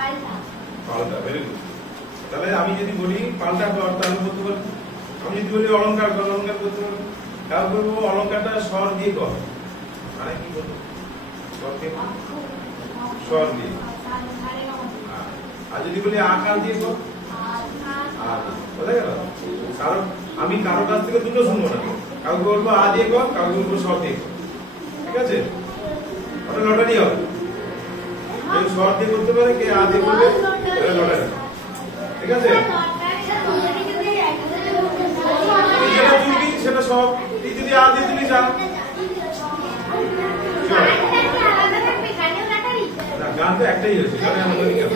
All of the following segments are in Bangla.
পাল্টা, ভেরি গুড। তাহলে আমি যদি বলি পাল্টা কর তাহলে করতে পারবো। আমি যদি বলি অলংকার কর, অলংকার করতে পারবো। কাউ করবো অলংকারটা স্বর দিয়ে কর, মানে কি বলবো, স্বর দিয়ে, স্বর দিয়ে। আর যদি বলি আকার দিয়ে কর, বোঝা গেল? কারণ আমি কারো কাছ থেকে দুটো শুনবো না, কাউকে বলবো আ দিয়ে কর, কাউকে বলবো স্বর দিয়ে কর, ঠিক আছে? ওটা লটারি হবে, কেউ স্বর দিয়ে করতে পারে, কে আ দিয়ে করবে, লটারি, ঠিক আছে? যেটা তুলবি সেটা সব, তুই যদি আ দিয়ে তুলি যা। গান তো একটাই হয়েছে, গানে আমাদের কেন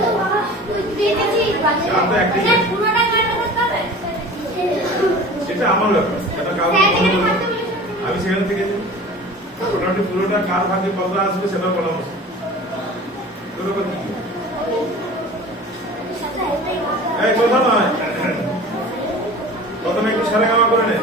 গান তো একটাই, সেটা আমার ব্যাপার, সেটা কাউকে আমি সেখান থেকে মোটামুটি পুরোটা কার ভাগে কত আসবে সেটা বলা মুশকিল। তোর ব্যাপার কি? এই কথা নয়, প্রথমে একটু সারেগামা করে নে।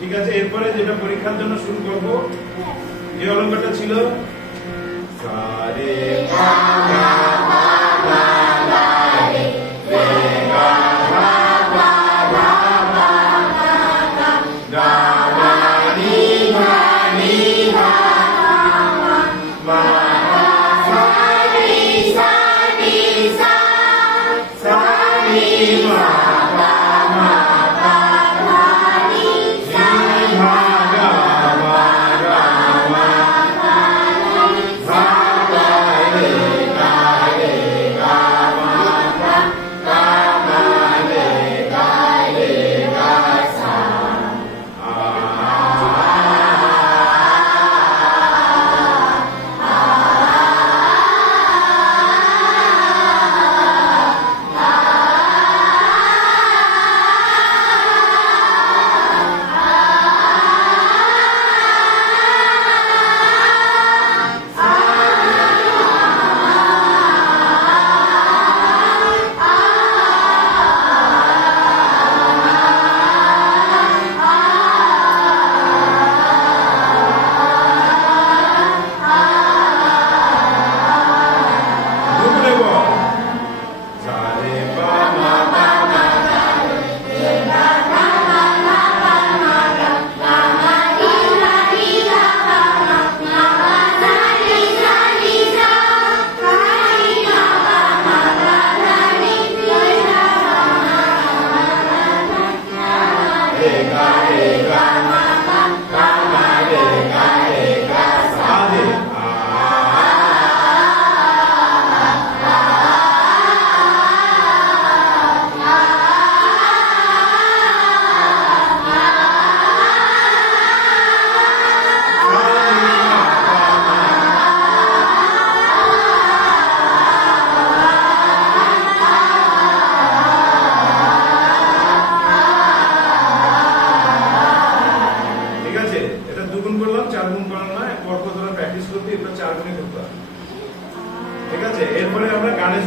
ঠিক আছে, এরপরে যেটা পরীক্ষার জন্য শুরু করব, যে অলংকারটা ছিল সারে Bye.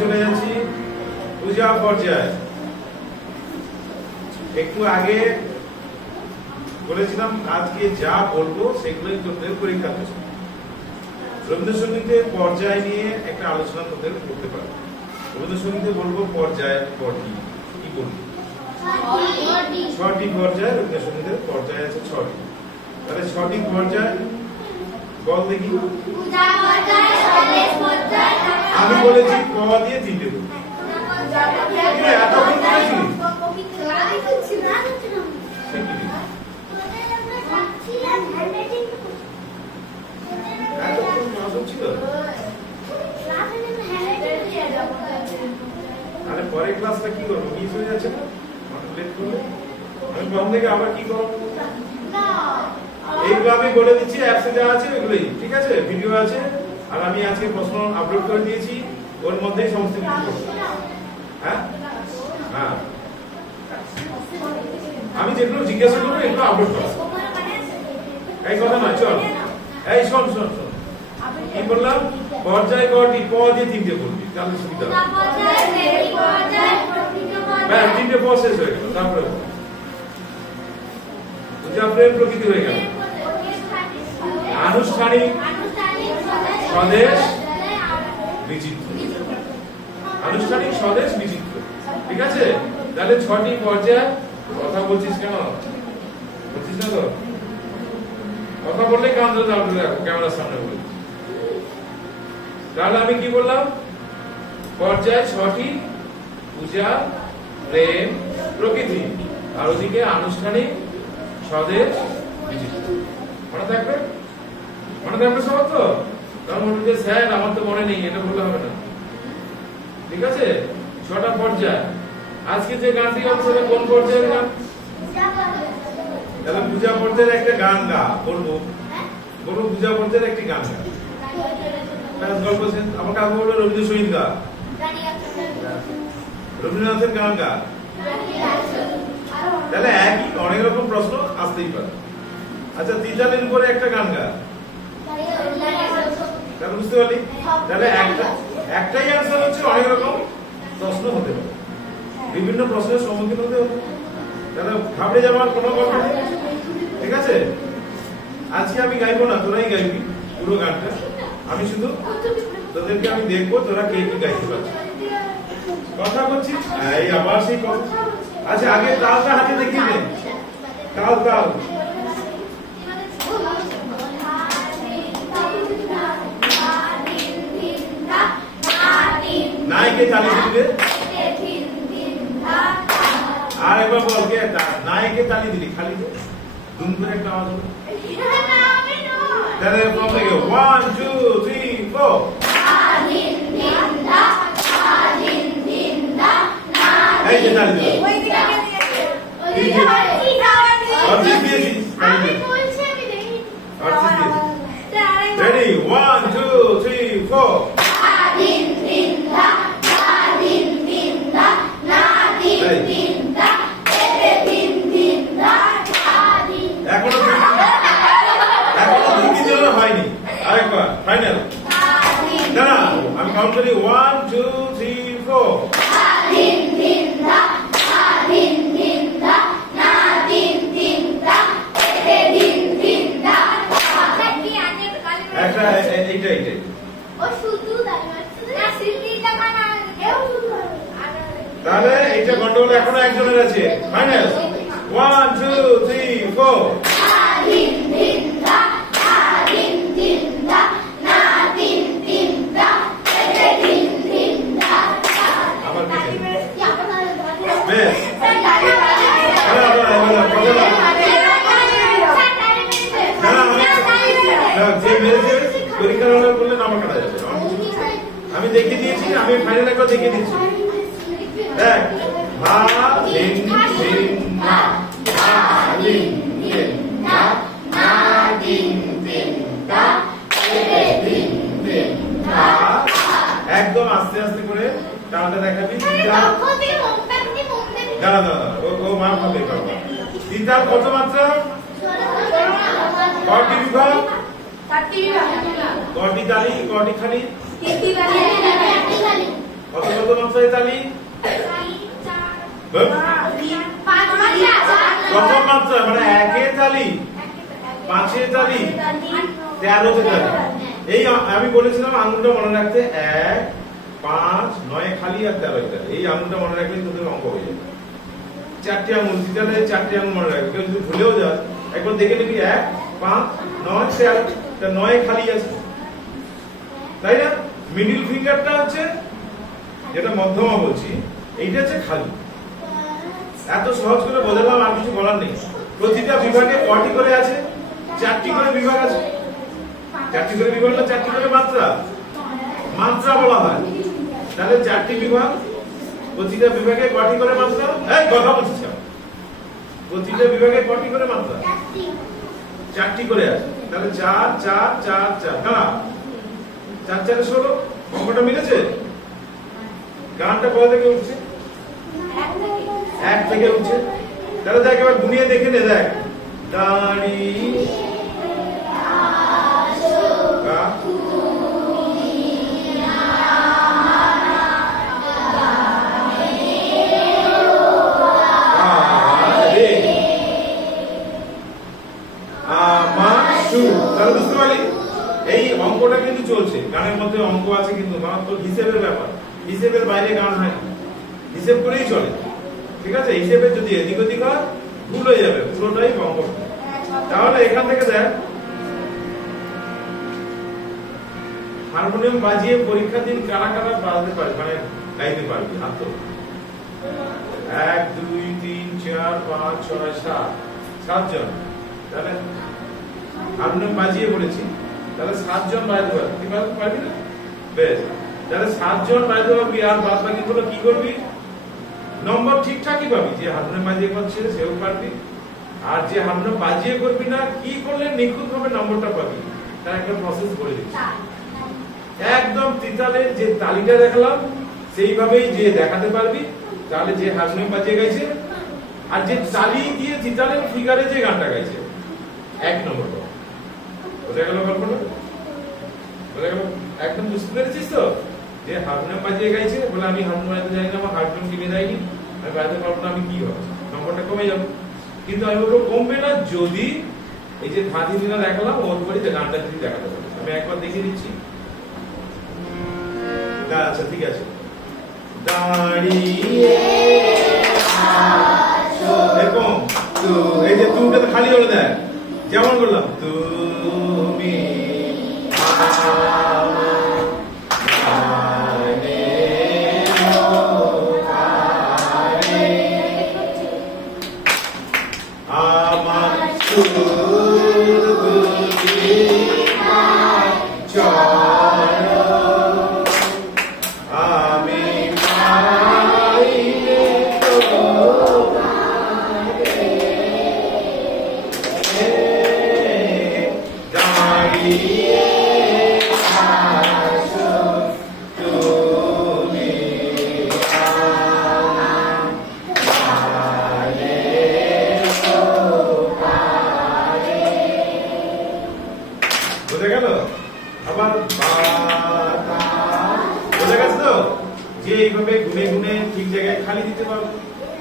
চলে যাচ্ছি পূজা পর্যায়ে। একটু আগে বলেছিলাম আজকে যা বলবো সেগুলোই তোদের পরীক্ষা প্রশ্ন। রবীন্দ্রসঙ্গীতের পর্যায় নিয়ে একটা আলোচনা তোদের করতে পারবো। রবীন্দ্রসঙ্গীতে বলবো পর্যায় কটি, কি করবি? 6টি পর্যায়। রবীন্দ্রসঙ্গীতের পর্যায় আছে 6টি। তাহলে 6টি পর্যায় বল দেখি। আমি বলেছি ক দিয়ে 3টে বলবো। এতক্ষণ বলেছি পরে ক্লাসটা কি করবো? মিস হয়ে যাচ্ছে না? লেট করলে আমি প্রথম থেকে আবার কি করবো? এইগুলো আমি বলে দিচ্ছি, অ্যাপসে যা আছে ওইগুলোই, ঠিক আছে? ভিডিও আছে, আর আমি আজকে প্রশ্ন আপলোড করে দিয়েছি, ওর মধ্যেই সমস্ত কিছু করবো। হ্যাঁ হ্যাঁ, আমি যেগুলো জিজ্ঞাসা করবো এগুলো আপলোড করবো। এই কথা নয়, চল এই শোন শোন শোন, কি বললাম? পর্যায় কটি? প দিয়ে 3টে বলবি, তাহলে সুবিধা হবে। 3টে প শেষ হয়ে গেল। তারপরে পূজা, প্রেম, প্রকৃতি হয়ে গেল। আনুষ্ঠানিক, স্বদেশ, বিচিত্র। আনুষ্ঠানিক, স্বদেশ, বিচিত্র, ঠিক আছে? তাহলে 6টি পর্যায়। কথা বলছিস কেন? বলছিস না তো? কথা বললে কান ধরে দাঁড়াতে রাখো ক্যামেরার সামনে বলে। তাহলে আমি কি বললাম? পর্যায় 6টি, পূজা, প্রেম, প্রকৃতি, আর ওদিকে আনুষ্ঠানিক, স্বদেশ, বিচিত্র। মনে থাকবে? মনে থাকবে সবার তো? কারণ বলবে যে স্যার আমার তো মনে নেই, এটা বললে হবে না, ঠিক আছে? 6টা পর্যায়। আজকে যে গানটি হবে সেটা কোন পর্যায়ের গান? তাহলে পূজা পর্যায়ের একটা গান গা বলবো। বলবো পূজা পর্যায়ের একটি গান গা। গল্প আমার কাকু বলবে রবীন্দ্রসঙ্গীত গা, রবীন্দ্রনাথের গান গা। তাহলে একই অনেক রকম প্রশ্ন আসতেই পারে। আচ্ছা, তিতালির উপরে একটা গান গা, তাহলে বুঝতে পারলি? তাহলে একটাই অ্যান্সার হচ্ছে অনেক রকম প্রশ্ন হতে পারে, বিভিন্ন প্রশ্নের সম্মুখীন হতে হবে। তাহলে ঘাবড়ে যাওয়ার কোনো কথা নেই, ঠিক আছে? আজকে আমি গাইবো না, তোরাই গাইবি পুরো গানটা। আমি শুধু তোদেরকে আমি দেখবো তোরা কে কি গাইতে পারছিস। কথা বলছিস? এই আবার সেই কথা। আচ্ছা, আগে তালটা হাতে দেখিয়ে দে। তাল তাল নাইকে তালি দিবে। আর একবার বল, কে নাইকে তালি দিলি? খালি দুম করে একটা আওয়াজ হবে। তাহলে প্রথম থেকে 1 2 3 4। এই যে তালি দিল। Ready? 1 2 3 4. হয়নি, আরেকবার ফাইনাল। না, আমি কাউন্ট করি 1 2 3 4। তাহলে এইটা গন্ডগোল এখনো একজনের আছে। ফাইনাল 1 2 3 4। আমি দেখিয়ে দিয়েছি, আমি ফাইনাল একবার দেখিয়ে দিচ্ছি। দেখ, একদম আস্তে আস্তে করে তালটা দেখাবি। দাঁড়া দাঁড়া, ও মার খাবে। তিনটার কত মাত্রা? কটি বিভাগ? কটি তালি? কটি খালি? কত কত মাত্রায় তালি? প্রথম মাত্রা মানে 1 এ তালি, 5 এ তালি, 13 তে তালি। এই আমি বলেছিলাম আঙুলটা মনে রাখতে, 1, 5, 9 খালি আর 13 তালি। এই আঙুলটা মনে রাখলে তোদের অঙ্ক হয়ে যাবে। 4টে আঙুল, তাহলে 4টে আঙুল মনে রাখবে। কেউ যদি ভুলেও যায় একবার দেখে নিবি, 1, 5, 9, 13, 9 খালি আছে, তাই না? মিডিল ফিঙ্গারটা হচ্ছে যেটা মধ্যমা বলছি, এইটা হচ্ছে খালি। এত সহজ করে বোঝালাম, আর কিছু বলার নেই। প্রতিটা বিভাগে কয়টি করে আছে? 4টি করে বিভাগ আছে। 4টি করে বিভাগ, 4টি করে মাত্রা, মাত্রা বলা হয়। তাহলে 4টি বিভাগ, প্রতিটা বিভাগে কয়টি করে মাত্রা? এই কথা বলছিস, প্রতিটা বিভাগে কয়টি করে মাত্রা? 4টি করে আছে। তাহলে 4, 4, 4, 4, দাঁড়া, 4, 4, 16। অঙ্কটা মিলেছে? গানটা কোথা থেকে উঠছে? 1 থেকে উঠছে। তাহলে দেখ, এবার দুনিয়া দেখে নে, দেখ, দাঁড়িয়ে বুঝতে পারলি? এই অঙ্কটা কিন্তু চলছে, গানের মধ্যে অঙ্ক আছে, কিন্তু তোর হিসেবের ব্যাপার, হিসেবের বাইরে গান হয়, হিসেব করেই চলে। ঠিক আছে? হিসেবে যদি এদিক ওদিক হয় ভুল হয়ে যাবে, পুরোটাই অঙ্ক। তাহলে এখান থেকে দেখ, হারমোনিয়াম বাজিয়ে পরীক্ষা দিন কারা কারা বাজাতে পারে, মানে গাইতে পারবি? হাত তো 1, 2, 3, 4, 5, 6, 7, 7 জন। তাহলে হারমোনিয়াম বাজিয়ে বলেছি, তাহলে 7 জন বাজাতে পারবি। কি পারবি না? বেশ, তাহলে 7 জন বাজাতে পারবি। আর বাদ বাকি গুলো কি করবি? নম্বর ঠিকঠাকই পাবি। যে হারমোনিয়াম বাজিয়ে করছে সেও পারবি, আর যে হারমোনিয়াম বাজিয়ে করবি না, কি করলে নিখুঁত ভাবে নম্বরটা পাবি তার একটা প্রসেস বলে দিচ্ছি। একদম তিতালের যে তালিটা দেখালাম সেইভাবেই যে দেখাতে পারবি, তাহলে যে হারমোনিয়াম বাজিয়ে গাইছে আর যে তালি দিয়ে তিতালের ফিগারে যে গানটা গাইছে, 1 নম্বর পাবো। বোঝা গেল গল্পটা? বোঝা গেল? একদম বুঝতে পেরেছিস তো? যে হারমোনিয়াম বাজিয়ে গাইছে বলে আমি হারমোনিয়াম বাজাতে জানি না, আমার হারমোনিয়াম কিনে দেয়নি, আমি বাজাতে পারবো না, আমি কি হবে? নম্বরটা কমে যাবে। কিন্তু আমি বলবো কমবে না যদি এই যে ধাঁধি দিনা দেখালাম ওর পরে যে গানটা যদি দেখাতে পারি। আমি একবার দেখিয়ে দিচ্ছি। আচ্ছা ঠিক আছে। দাঁড়িয়ে দেখো, এই যে তুমিটা তো খালি হলো, দেখ যেমন বললাম, তুমি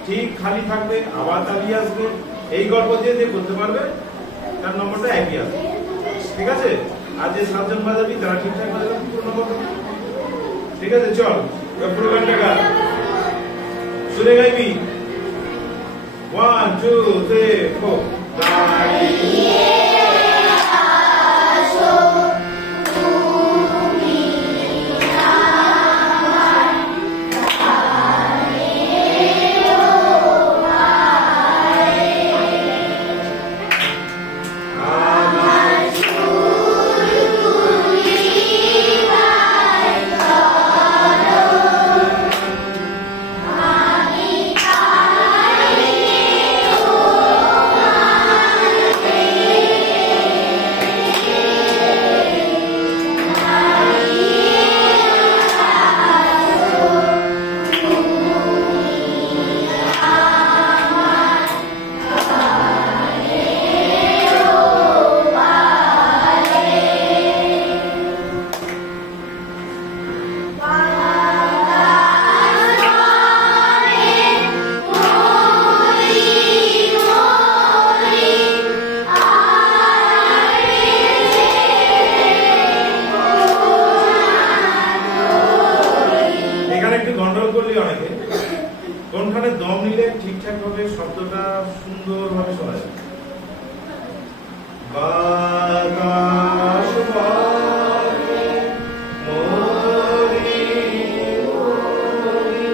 ঠিক খালি থাকবে, আবার তালি আসবে। এই গল্প দিয়ে যে করতে পারবে তার নম্বরটা একই আসবে। ঠিক আছে? আর যে 7 জন বাজাবি তারা ঠিকঠাক বাজাবে, পুরো নম্বর পাবে। ঠিক আছে? চল পুরো গানটা গা, শুনে গাইবি। 1, 2, 3, 4। দাঁড়িয়ে বলি অনেকে, কোনখানে দম নিলে ঠিকঠাক ভাবে শব্দটা সুন্দরভাবে শোনা যায়? বাতাস বলে মরি মরি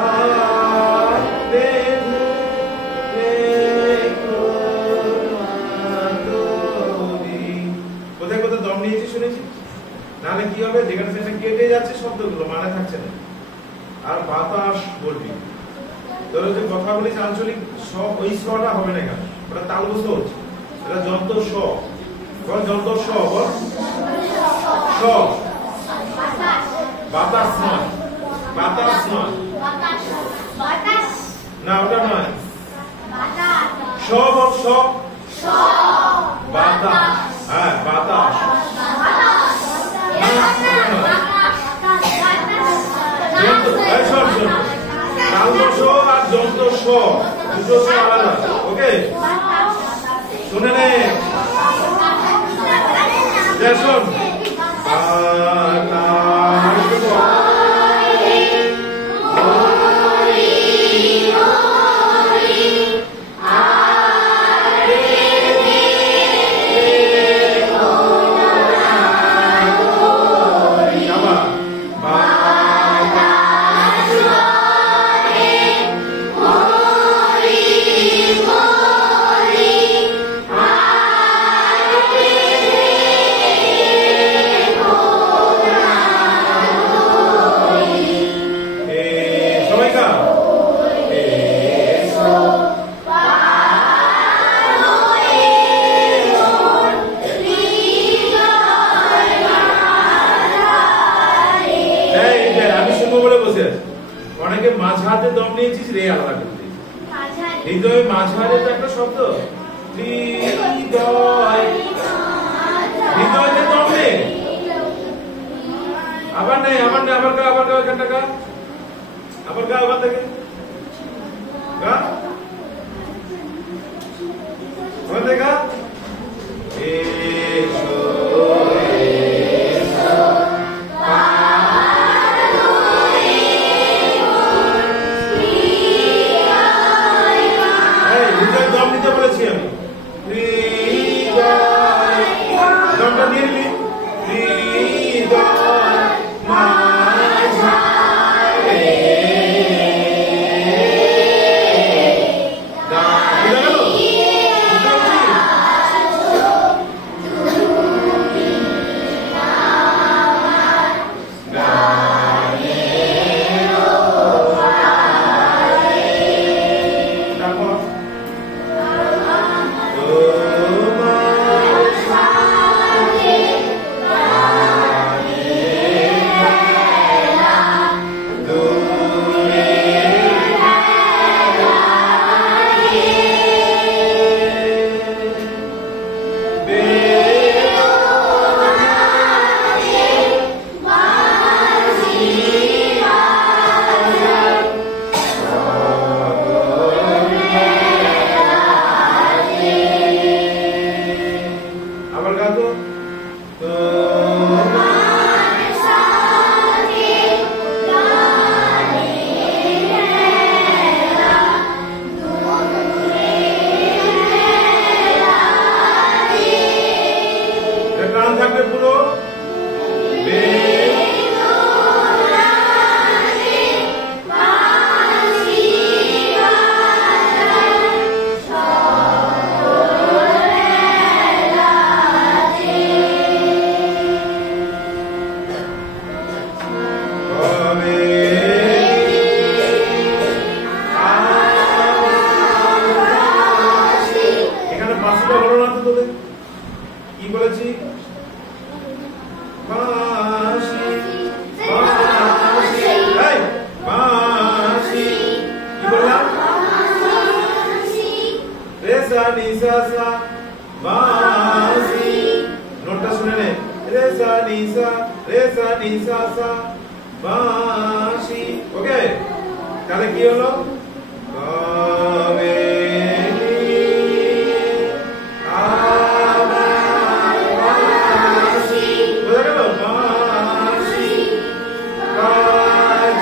আতে কোথায় কোথায় দম নিয়েছি শুনেছি? নাহলে কি হবে, যেখানে সেখানে কেটে যাচ্ছে শব্দগুলো, মানে থাকছে না। আর বাতাস বলবি, তোর যে কথা বলিস আঞ্চলিক স, ওই সটা হবে না এখানে, ওটা তালবস্ত হচ্ছে, এটা যন্ত্র স। বল যন্ত্র স, বল স। বাতাস নয়, বাতাস নয়, না ওটা নয়। স বল স, বাতাস। হ্যাঁ বাতাস। আর যন্ত্র স দুটো স আলাদা, ওকে? শুনে নে, শোন। অনেকে মাঝহাতে দম নিয়েছিস, রে আলাদা করে দিয়েছিস। হৃদয় মাঝহাতে তো একটা শব্দ, হৃদয়, হৃদয়তে দম নে। আবার নেই, আবার নেই, আবার গা, আবার গা, এখানটা গা, আবার গা, আবার থেকে গা, আবার দেখা। এসো নোটটা শুনে নে, রে সা নি সা, রে সা নি সা সা, বাঁশি। ওকে, তাহলে কি হলো? কবে আমার বাঁশি, বোঝা গেল? বাঁশি বাজায়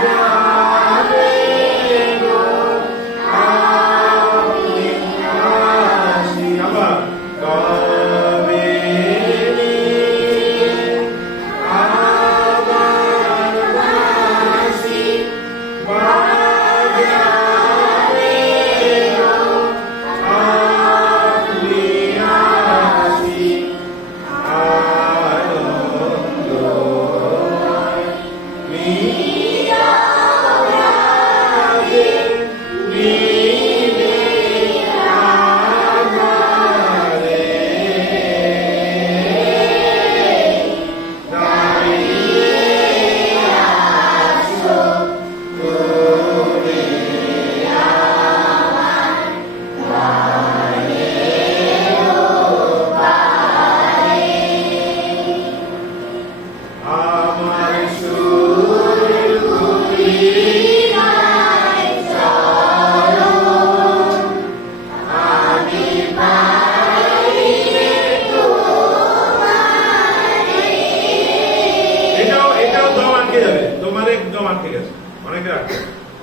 অনেকে রাখবে।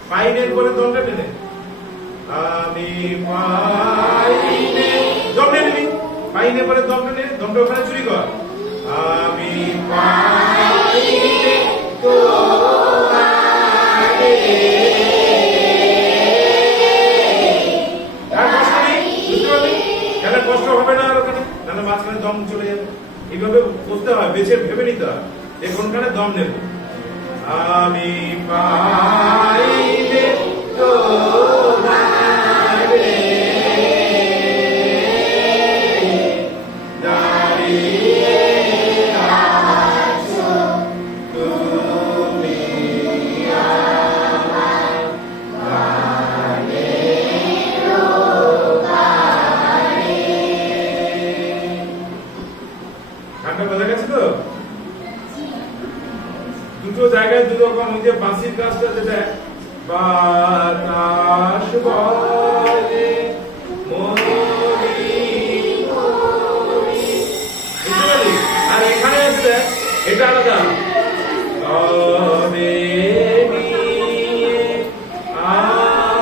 পাইনের পরে দমটা টেনে আমি পাইনে দম টেনে নি, পাইনের পরে দম টেনে দমটা ওখানে চুরি কর। আমি পাইনে তোমারে, আর কষ্ট নেই, বুঝতে পারলি? তাহলে কষ্ট হবে না আর ওখানে, তাহলে মাঝখানে দম চলে যাবে। এইভাবে বুঝতে হয়, বেছে ভেবে নিতে হয় যে কোনখানে দম নেব। আমি পাইনে তোমারে দাঁড়িয়ে আছো তুমি আমার প্রাণের বাড়ি। গানটা বোঝা গেছে তো? দুটো জায়গায় দুটো রকম, ওই যে বাঁশির কাজটা যেটা বাতাস বলে মরি মরি, বুঝতে পারলি? আর এখানে আছে এটা আলাদা, তবে নিয়ে আমার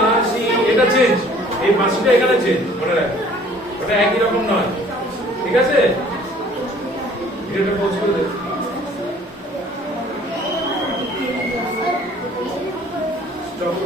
বাঁশি, এটা চেঞ্জ, এই বাঁশিটা এখানে চেঞ্জ, মনে রাখ, ওটা একই রকম নয়, ঠিক আছে? ভিডিওটা পজ করে দে। Stop.